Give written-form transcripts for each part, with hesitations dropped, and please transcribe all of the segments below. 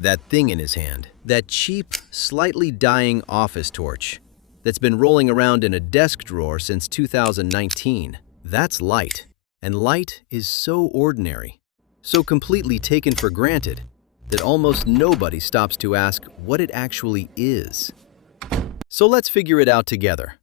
That thing in his hand, that cheap, slightly dying office torch that's been rolling around in a desk drawer since 2019, that's light. And light is so ordinary, so completely taken for granted, that almost nobody stops to ask what it actually is. So let's figure it out together.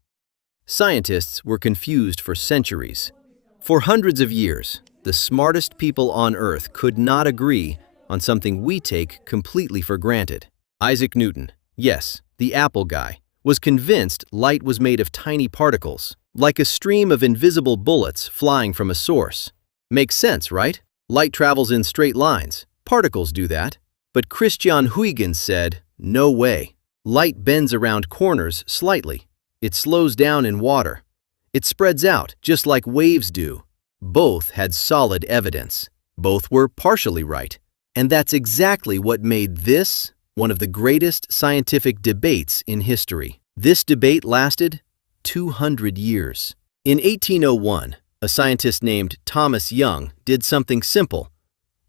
Scientists were confused for centuries. For hundreds of years, the smartest people on Earth could not agree on something we take completely for granted. Isaac Newton, yes, the Apple guy, was convinced light was made of tiny particles, like a stream of invisible bullets flying from a source. Makes sense, right? Light travels in straight lines. Particles do that. But Christian Huygens said, no way. Light bends around corners slightly. It slows down in water. It spreads out, just like waves do. Both had solid evidence. Both were partially right. And that's exactly what made this one of the greatest scientific debates in history. This debate lasted 200 years. In 1801, a scientist named Thomas Young did something simple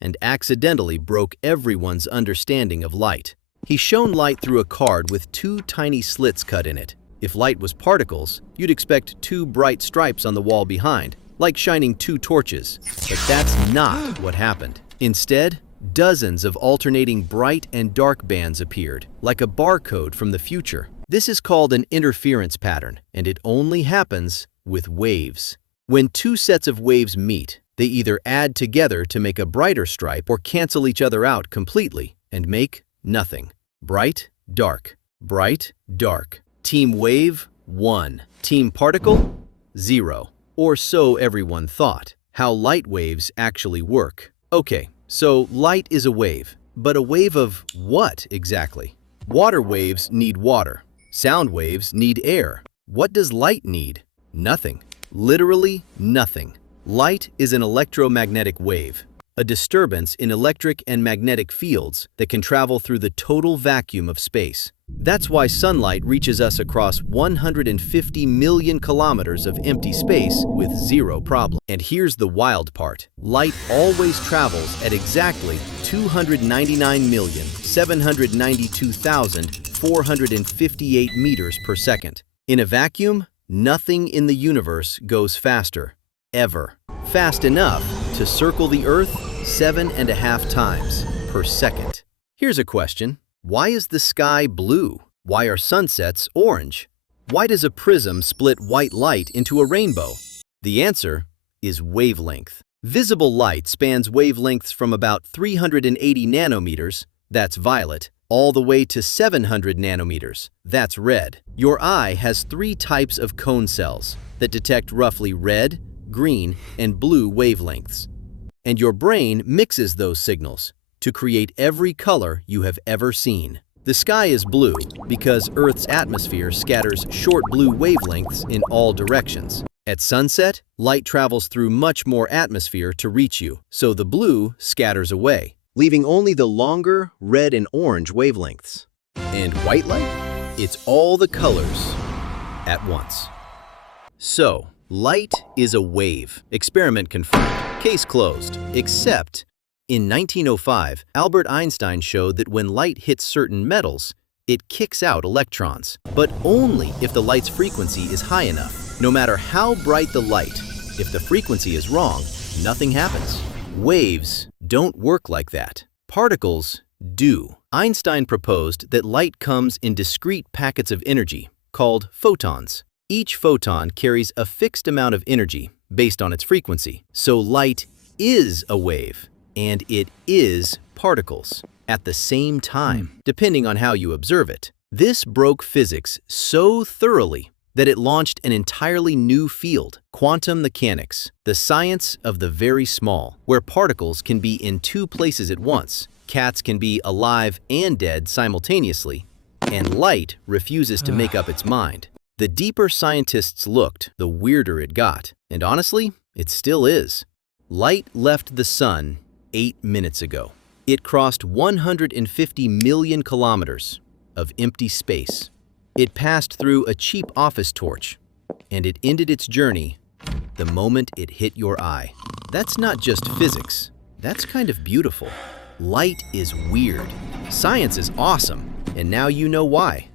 and accidentally broke everyone's understanding of light. He shone light through a card with two tiny slits cut in it. If light was particles, you'd expect two bright stripes on the wall behind, like shining two torches. But that's not what happened. Instead, dozens of alternating bright and dark bands appeared, like a barcode from the future. This is called an interference pattern, and it only happens with waves. When two sets of waves meet, they either add together to make a brighter stripe or cancel each other out completely and make nothing. Bright, dark, bright, dark. Team wave, 1. Team particle, 0. Or so everyone thought. How light waves actually work. Okay, so light is a wave. But a wave of what exactly? Water waves need water. Sound waves need air. What does light need? Nothing. Literally nothing. Light is an electromagnetic wave, a disturbance in electric and magnetic fields that can travel through the total vacuum of space. That's why sunlight reaches us across 150 million kilometers of empty space with zero problem. And here's the wild part. Light always travels at exactly 299,792,458 meters per second. In a vacuum, nothing in the universe goes faster. Ever. Fast enough to circle the Earth 7.5 times per second. Here's a question. Why is the sky blue? Why are sunsets orange? Why does a prism split white light into a rainbow? The answer is wavelength. Visible light spans wavelengths from about 380 nanometers, that's violet, all the way to 700 nanometers, that's red. Your eye has 3 types of cone cells that detect roughly red, green, and blue wavelengths. And your brain mixes those signals to create every color you have ever seen. The sky is blue because Earth's atmosphere scatters short blue wavelengths in all directions. At sunset, light travels through much more atmosphere to reach you, so the blue scatters away, leaving only the longer red and orange wavelengths. And white light? It's all the colors at once. So, light is a wave. Experiment confirmed. Case closed. Except, in 1905, Albert Einstein showed that when light hits certain metals, it kicks out electrons. But only if the light's frequency is high enough. No matter how bright the light, if the frequency is wrong, nothing happens. Waves don't work like that. Particles do. Einstein proposed that light comes in discrete packets of energy, called photons. Each photon carries a fixed amount of energy based on its frequency. So light is a wave, and it is particles at the same time, depending on how you observe it. This broke physics so thoroughly that it launched an entirely new field, quantum mechanics, the science of the very small, where particles can be in 2 places at once. Cats can be alive and dead simultaneously, and light refuses to make up its mind. The deeper scientists looked, the weirder it got. And honestly, it still is. Light left the sun 8 minutes ago. It crossed 150 million kilometers of empty space. It passed through a cheap office torch, and it ended its journey the moment it hit your eye. That's not just physics. That's kind of beautiful. Light is weird, Science is awesome, and now you know why.